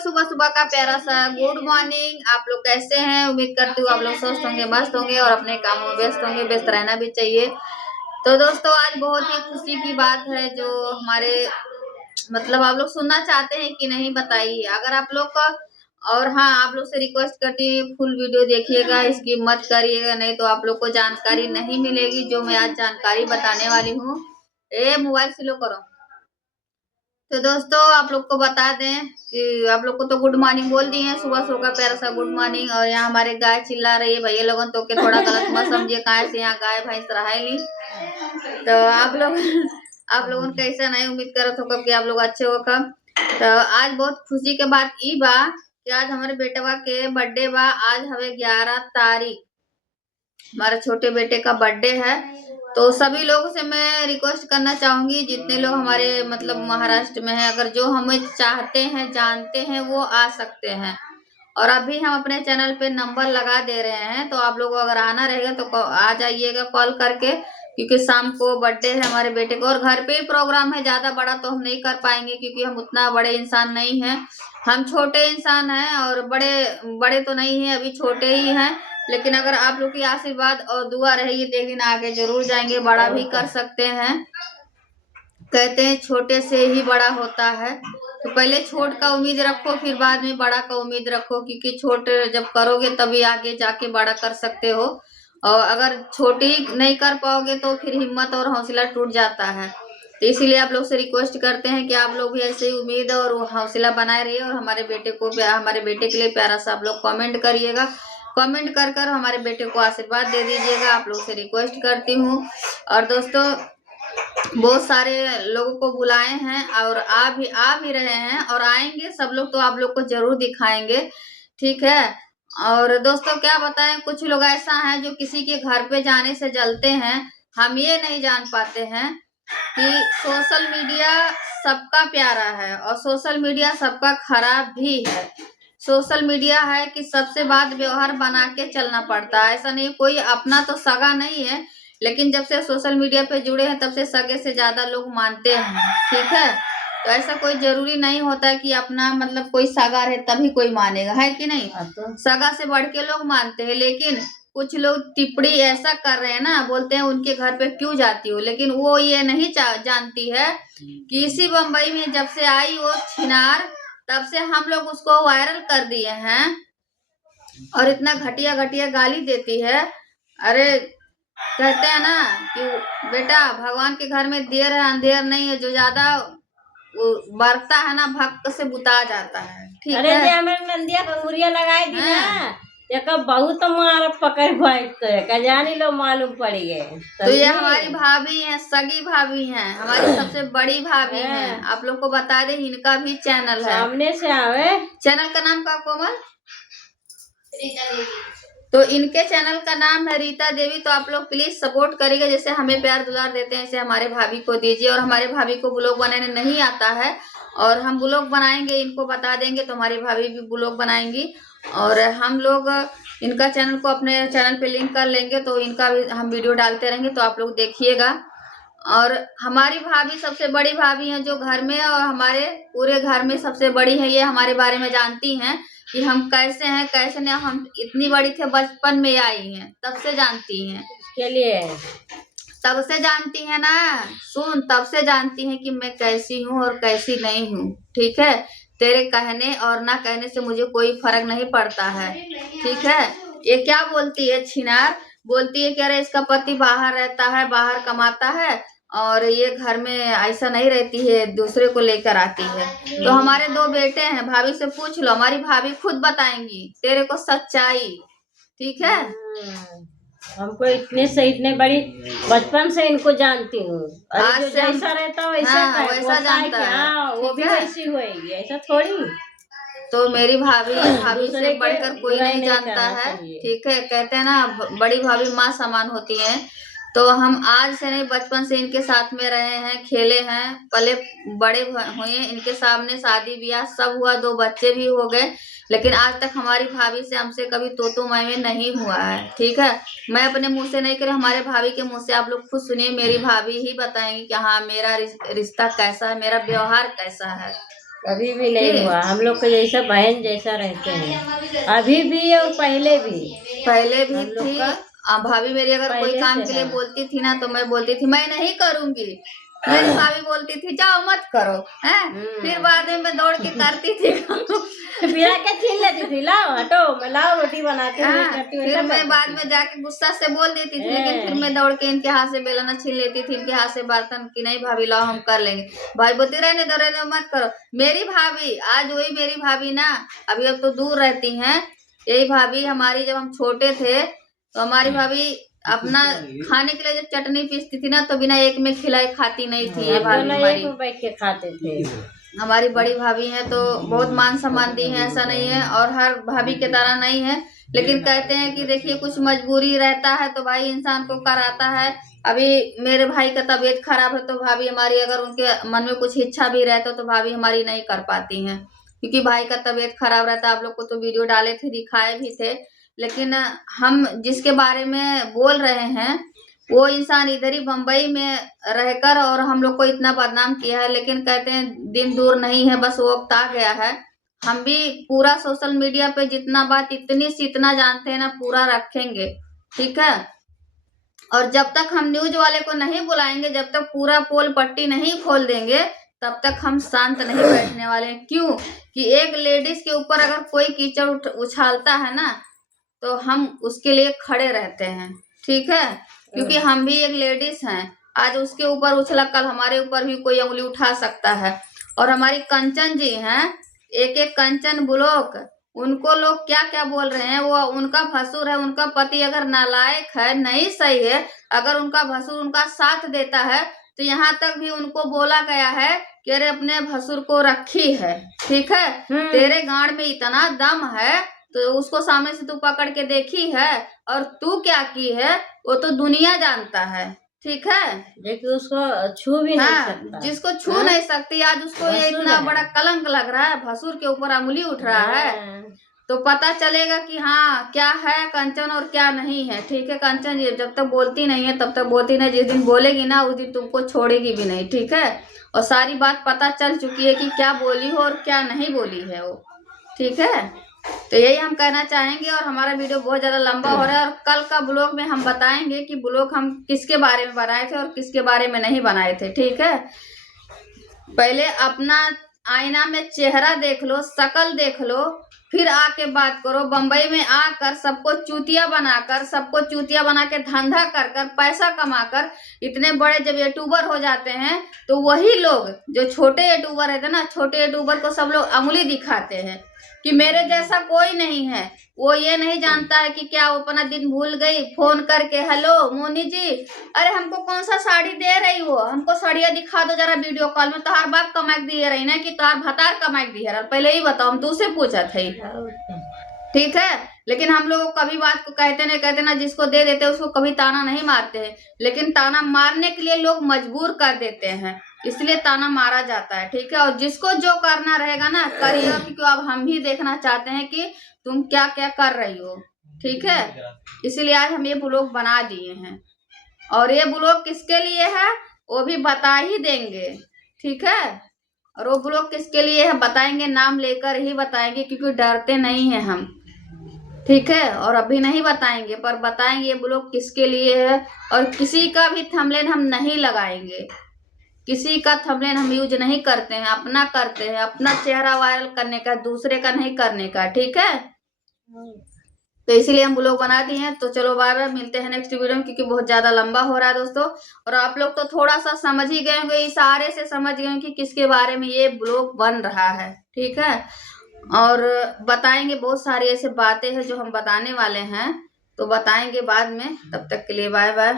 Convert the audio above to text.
सुबह सुबह का प्यारा सा गुड मॉर्निंग। आप लोग कैसे हैं? उम्मीद करती हूँ आप लोग स्वस्थ होंगे, मस्त होंगे और अपने कामों में व्यस्त होंगे। व्यस्त रहना भी चाहिए। तो दोस्तों आज बहुत ही खुशी की बात है जो हमारे मतलब आप लोग सुनना चाहते हैं कि नहीं बताइए। अगर आप लोग का और हाँ, आप लोग से रिक्वेस्ट करती हूँ फुल वीडियो देखिएगा, इसकी मत करिएगा, नहीं तो आप लोग को जानकारी नहीं मिलेगी जो मैं आज जानकारी बताने वाली हूँ। मोबाइल स्लो करो। तो दोस्तों आप लोग को बता दें कि आप लोग को तो गुड मॉर्निंग बोल दी है, सुबह सुबह का प्यारा सा गुड मॉर्निंग। और यहाँ हमारे गाय चिल्ला रही है, भैया लोगों तो के थोड़ा गलत मत समझिए, कहाँ से यहाँ गाय भैंस रहा ली। तो आप लोग आप लोगों कैसा नहीं उम्मीद करत हो कब कि आप लोग अच्छे हो कब। तो आज बहुत खुशी के बात ई बा कि आज हमारे बेटवा के बर्थडे बा। आज हवे 11 तारीख, हमारे छोटे बेटे का बर्थडे है। तो सभी लोगों से मैं रिक्वेस्ट करना चाहूंगी, जितने लोग हमारे मतलब महाराष्ट्र में हैं, अगर जो हमें चाहते हैं जानते हैं वो आ सकते हैं। और अभी हम अपने चैनल पे नंबर लगा दे रहे हैं, तो आप लोगों को अगर आना रहेगा तो आ जाइएगा कॉल करके, क्योंकि शाम को बर्थडे है हमारे बेटे को और घर पे ही प्रोग्राम है। ज्यादा बड़ा तो हम नहीं कर पाएंगे क्योंकि हम उतना बड़े इंसान नहीं हैं, हम छोटे इंसान हैं। और बड़े बड़े तो नहीं है, अभी छोटे ही हैं। लेकिन अगर आप लोग की आशीर्वाद और दुआ रहेगी तो एक दिन आगे जरूर जाएंगे, बड़ा भी कर सकते हैं। कहते हैं छोटे से ही बड़ा होता है, तो पहले छोट का उम्मीद रखो, फिर बाद में बड़ा का उम्मीद रखो, क्योंकि छोटे जब करोगे तभी आगे जाके बड़ा कर सकते हो। और अगर छोटी नहीं कर पाओगे तो फिर हिम्मत और हौसला टूट जाता है। तो इसीलिए आप लोग से रिक्वेस्ट करते हैं कि आप लोग भी ऐसे ही उम्मीद और हौसला बनाए रहिए और हमारे बेटे के लिए प्यारा सा आप लोग कमेंट करिएगा। कमेंट कर हमारे बेटे को आशीर्वाद दे दीजिएगा, आप लोग से रिक्वेस्ट करती हूँ। और दोस्तों बहुत सारे लोगों को बुलाए हैं और आ भी रहे हैं और आएंगे सब लोग, तो आप लोग को जरूर दिखाएंगे, ठीक है। और दोस्तों क्या बताएं, कुछ लोग ऐसा है जो किसी के घर पे जाने से जलते हैं। हम ये नहीं जान पाते हैं कि सोशल मीडिया सबका प्यारा है और सोशल मीडिया सबका खराब भी है। सोशल मीडिया है कि सबसे बात व्यवहार बना के चलना पड़ता है। ऐसा नहीं, कोई अपना तो सगा नहीं है, लेकिन जब से सोशल मीडिया पे जुड़े हैं तब से सगे से ज्यादा लोग मानते हैं, ठीक है। तो ऐसा कोई जरूरी नहीं होता है कि अपना मतलब कोई सगा है तभी कोई मानेगा, है कि नहीं। सगा से बढ़ के लोग मानते हैं, लेकिन कुछ लोग टिप्पणी ऐसा कर रहे हैं ना, बोलते हैं उनके घर पे क्यों जाती हो, लेकिन वो ये नहीं जानती है कि इसी बम्बई में जब से आई वो छिनार, तब से हम लोग उसको वायरल कर दिए हैं और इतना घटिया घटिया गाली देती है। अरे कहते हैं ना कि बेटा भगवान के घर में देर है अंधेर नहीं है, जो ज्यादा बरता है ना भक्त से बुता जाता है, ठीक है। अरे हमारे नंदिया कंगुरिया लगाई दी ना, ये बहुत मार पकड़ भाई तो जानी लो मालूम पड़ी है। तो ये हमारी भाभी हैं, सगी भाभी हैं, हमारी सबसे बड़ी भाभी हैं। आप लोग को बता दे इनका भी चैनल है, सामने से आवे। चैनल का नाम का कोमल, तो इनके चैनल का नाम है रीता देवी। तो आप लोग प्लीज सपोर्ट करिएगा, जैसे हमें प्यार दुलार देते हैं ऐसे हमारे भाभी को दीजिए। और हमारे भाभी को ब्लॉग बनाने नहीं आता है और हम ब्लॉग बनाएंगे, इनको बता देंगे तो हमारी भाभी भी ब्लॉग बनाएंगी। और हम लोग इनका चैनल को अपने चैनल पे लिंक कर लेंगे, तो इनका भी हम वीडियो डालते रहेंगे, तो आप लोग देखिएगा। और हमारी भाभी सबसे बड़ी भाभी है जो घर में, और हमारे पूरे घर में सबसे बड़ी है। ये हमारे बारे में जानती हैं कि हम कैसे हैं कैसे नहीं। हम इतनी बड़ी थे, बचपन में आई हैं, तब से जानती हैं, के लिए तब से जानती है ना, सुन तब से जानती हैं कि मैं कैसी हूँ और कैसी नहीं हूँ, ठीक है। तेरे कहने और ना कहने से मुझे कोई फर्क नहीं पड़ता है, ठीक है। ये क्या बोलती है छिनार, बोलती है कि अरे इसका पति बाहर रहता है, बाहर कमाता है और ये घर में ऐसा नहीं रहती है, दूसरे को लेकर आती है। तो हमारे 2 बेटे हैं, भाभी से पूछ लो, हमारी भाभी खुद बताएंगी तेरे को सच्चाई, ठीक है। हमको इतने से इतने बड़ी बचपन से इनको जानती हूँ। आज से जैसा रहता वैसा हाँ, वैसा जानता है, वो भी वैसी होएगी, ऐसा थोड़ी। तो मेरी भाभी से बढ़कर कोई नहीं जानता है, ठीक है। कहते हैं ना बड़ी भाभी माँ समान होती है। तो हम आज से नहीं, बचपन से इनके साथ में रहे हैं, खेले हैं, पले बड़े हुए, इनके सामने शादी ब्याह सब हुआ, 2 बच्चे भी हो गए, लेकिन आज तक हमारी भाभी से हमसे कभी तो मैं नहीं हुआ है, ठीक है। मैं अपने मुंह से नहीं करे, हमारे भाभी के मुंह से आप लोग खुद सुनिए, मेरी भाभी ही बताएंगी कि हाँ मेरा रिश्ता कैसा है, मेरा व्यवहार कैसा है, कभी भी नहीं हुआ। हम लोग को जैसा बहन जैसा रहते हैं, अभी भी और पहले भी हम लोग थी। का भाभी मेरी अगर कोई काम के लिए बोलती थी ना तो मैं बोलती थी मैं नहीं करूंगी, मेरी भाभी बोलती थी जाओ मत करो है, फिर बाद में मैं दौड़ के करती थी बिना के छीन लेती थी, लाओ हटो मैं लाओ रोटी बनाती हूँ, फिर मैं बाद में जाके गुस्सा से बोल देती थी, लेकिन फिर मैं दौड़ के इनके हाथ से बेलना छीन लेती थी, इनके हाथ से बर्तन की नहीं भाभी लाओ हम कर लेंगे। भाई बोलती रहने दो मत करो। मेरी भाभी आज वही मेरी भाभी ना, अभी अब तो दूर रहती हैं, यही भाभी हमारी जब हम छोटे थे तो हमारी भाभी अपना खाने के लिए जब चटनी पीसती थी ना तो बिना एक में खिलाए खाती नहीं थी। ये भाभी हमारी बैठ के खाते थे। हमारी बड़ी भाभी है तो बहुत मान सम्मान दी है, ऐसा नहीं है, और हर भाभी के तरह नहीं है, लेकिन कहते हैं कि देखिए कुछ मजबूरी रहता है तो भाई इंसान को कराता है। अभी मेरे भाई का तबीयत खराब है तो भाभी हमारी अगर उनके मन में कुछ इच्छा भी रहता तो भाभी हमारी नहीं कर पाती हैं, क्योंकि भाई का तबीयत खराब रहता। आप लोग को तो वीडियो डाले थे, दिखाए भी थे, लेकिन हम जिसके बारे में बोल रहे हैं वो इंसान इधर ही बम्बई में रहकर और हम लोग को इतना बदनाम किया है, लेकिन कहते हैं दिन दूर नहीं है, बस वक्त आ गया है। हम भी पूरा सोशल मीडिया पे जितना बात इतनी से इतना जानते हैं ना पूरा रखेंगे, ठीक है। और जब तक हम न्यूज वाले को नहीं बुलाएंगे, जब तक पूरा पोल पट्टी नहीं खोल देंगे, तब तक हम शांत नहीं बैठने वाले हैं। क्यों कि एक लेडीज के ऊपर अगर कोई कीचड़ उछालता है ना तो हम उसके लिए खड़े रहते हैं, ठीक है, क्योंकि हम भी एक लेडीज हैं। आज उसके ऊपर उछला, कल हमारे ऊपर भी कोई उंगली उठा सकता है। और हमारी कंचन जी हैं, एक कंचन ब्लॉक, उनको लोग क्या क्या बोल रहे हैं, वो उनका भसुर है, उनका पति अगर नालायक है, नहीं सही है, अगर उनका भसुर उनका साथ देता है तो यहाँ तक भी उनको बोला गया है कि अरे अपने भसुर को रखी है, ठीक है, तेरे गांड में इतना दम है तो उसको सामने से तू पकड़ के देखी है, और तू क्या की है वो तो दुनिया जानता है, ठीक है, लेकिन उसको छू भी नहीं सकता। जिसको छू नहीं सकती, आज उसको ये इतना बड़ा कलंक लग रहा है, भसुर के ऊपर अंगुली उठ रहा है, तो पता चलेगा कि हाँ क्या है कंचन और क्या नहीं है, ठीक है। कंचन जी जब तक बोलती नहीं है तब तक बोलती नहीं, जिस दिन बोलेगी ना उस दिन तुमको छोड़ेगी भी नहीं, ठीक है। और सारी बात पता चल चुकी है कि क्या बोली हो और क्या नहीं बोली है वो, ठीक है। तो यही हम कहना चाहेंगे, और हमारा वीडियो बहुत ज्यादा लंबा हो रहा है, और कल का ब्लॉग में हम बताएंगे कि ब्लॉग हम किसके बारे में बनाए थे और किसके बारे में नहीं बनाए थे, ठीक है। पहले अपना आईना में चेहरा देख लो, शकल देख लो, फिर आके बात करो। बंबई में आकर सबको चूतिया बनाकर, सबको चूतिया बना के धंधा कर कर पैसा कमाकर इतने बड़े जब यूट्यूबर हो जाते हैं तो वही लोग जो छोटे यूट्यूबर रहते हैं ना, छोटे यूट्यूबर को सब लोग अंगुली दिखाते हैं कि मेरे जैसा कोई नहीं है। वो ये नहीं जानता है कि क्या वो अपना दिन भूल गई, फोन करके हेलो मोनी जी, अरे हमको कौन सा साड़ी दे रही हो, हमको साड़िया दिखा दो जरा वीडियो कॉल में, तोहार बाप कमाई दिए रही ना कि तोहार भतार कमाई दिए रहा, पहले ही बताओ, हम तुझसे पूछा थे, ठीक है। लेकिन हम लोग कभी बात को कहते ना, जिसको दे देते उसको कभी ताना नहीं मारते हैं, लेकिन ताना मारने के लिए लोग मजबूर कर देते हैं, इसलिए ताना मारा जाता है, ठीक है। और जिसको जो करना रहेगा ना करिएगा, क्योंकि अब हम भी देखना चाहते हैं कि तुम क्या क्या कर रही हो, ठीक है। इसीलिए आज हम ये ब्लॉग बना दिए हैं, और ये ब्लॉग किसके लिए है वो भी बता ही देंगे, ठीक है। और वो ब्लॉग किसके लिए है बताएंगे, नाम लेकर ही बताएंगे, क्योंकि डरते नहीं हैं हम, ठीक है। और अभी नहीं बताएंगे पर बताएंगे ये ब्लॉग किसके लिए है, और किसी का भी थंबनेल हम नहीं लगाएंगे, किसी का थंबनेल हम यूज नहीं करते हैं, अपना करते हैं, अपना चेहरा वायरल करने का, दूसरे का नहीं करने का, ठीक है। तो इसीलिए हम ब्लॉग बना दिए हैं। तो चलो बाय बाय, मिलते हैं नेक्स्ट वीडियो में, क्योंकि बहुत ज्यादा लंबा हो रहा है दोस्तों, और आप लोग तो थोड़ा सा समझ ही गए होंगे, इशारे से समझ गए कि किसके बारे में ये ब्लॉग बन रहा है, ठीक है। और बताएंगे बहुत सारी ऐसे बातें हैं जो हम बताने वाले हैं, तो बताएंगे बाद में। तब तक के लिए बाय बाय।